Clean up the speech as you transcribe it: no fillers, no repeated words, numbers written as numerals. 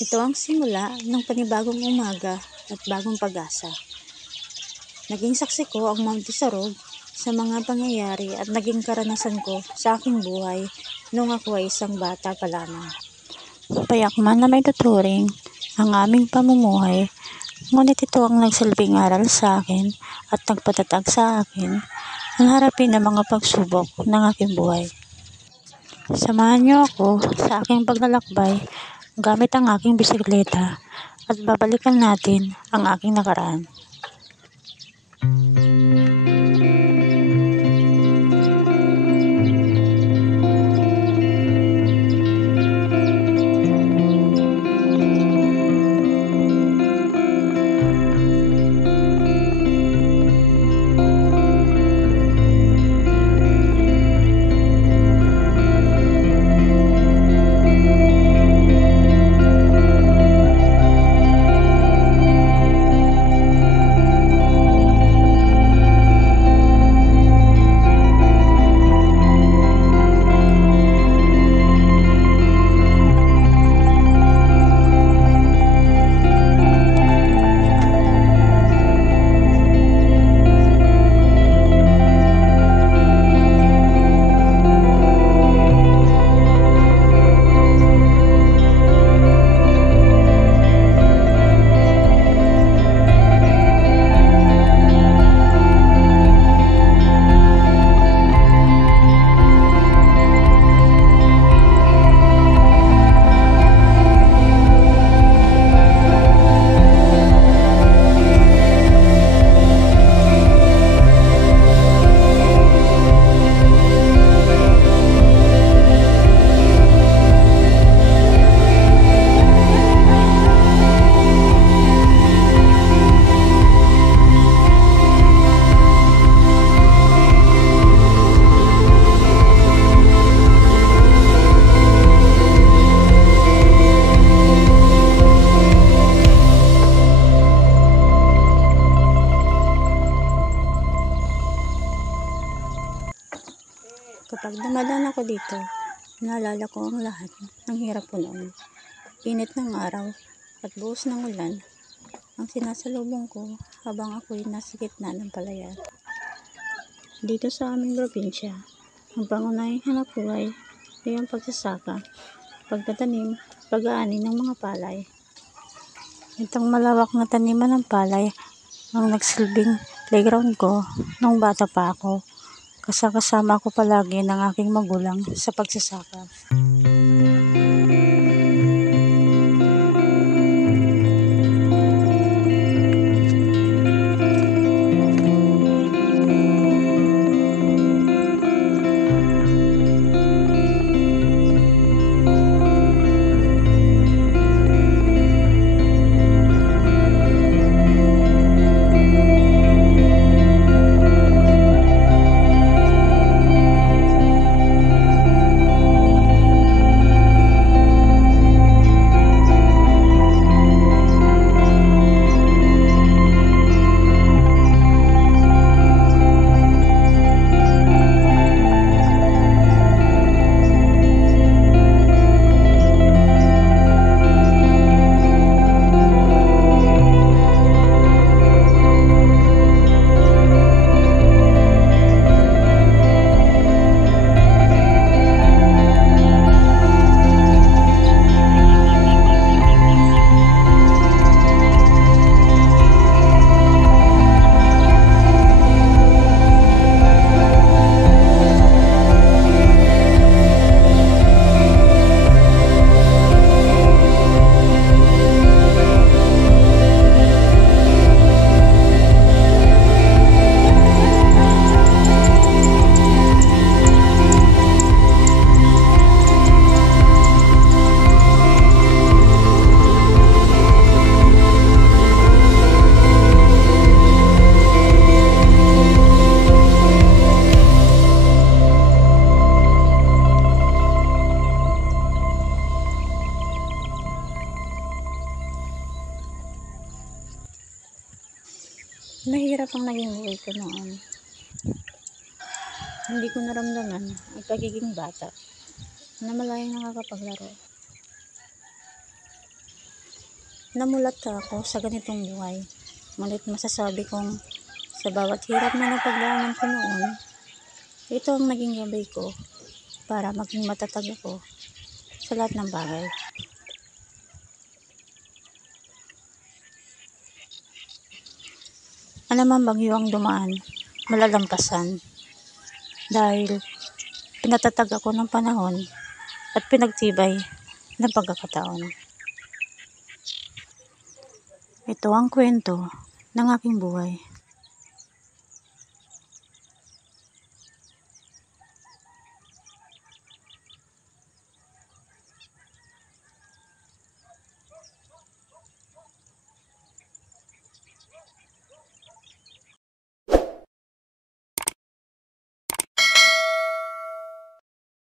Ito ang simula ng panibagong umaga at bagong pag-asa. Naging saksi ko ang Montesarog sa mga pangyayari at naging karanasan ko sa aking buhay nung ako ay isang bata pa lamang. Payak man na may tuturing ang aming pamumuhay, ngunit ito ang nagsilbing aral sa akin at nagpatatag sa akin ang harapin ang mga pagsubok ng aking buhay. Samahan niyo ako sa aking paglalakbay gamit ang aking bisikleta at babalikan natin ang aking nakaraan. Kapag dumadaan ako dito, naalala ko ang lahat ng hirap ko noon. Init ng araw at buhos ng ulan ang sinasalubong ko habang ako'y nasa gitna ng palayan. Dito sa aming probinsya, ang pangunahing hanap buhay ay ang pagsasaka, pagtatanim, pag-aani ng mga palay. Itong malawak na taniman ng palay ang nagsilbing playground ko nung bata pa ako. Kasama ko palagi ng aking magulang sa pagsasaka. Mahirap ang naging buhay ko noon. Hindi ko naramdaman ang pagiging bata na malayong nakakapaglaro. namulat ako sa ganitong buhay. Ngunit masasabi kong sa bawat hirap na napagdaanan ko noon, ito ang naging gabay ko para maging matatag ako sa lahat ng bagay. Anumang bagyo ang dumaan, malalampasan. Dahil pinatatag ako ng panahon at pinagtibay ng pagkakataon. Ito ang kwento ng aking buhay.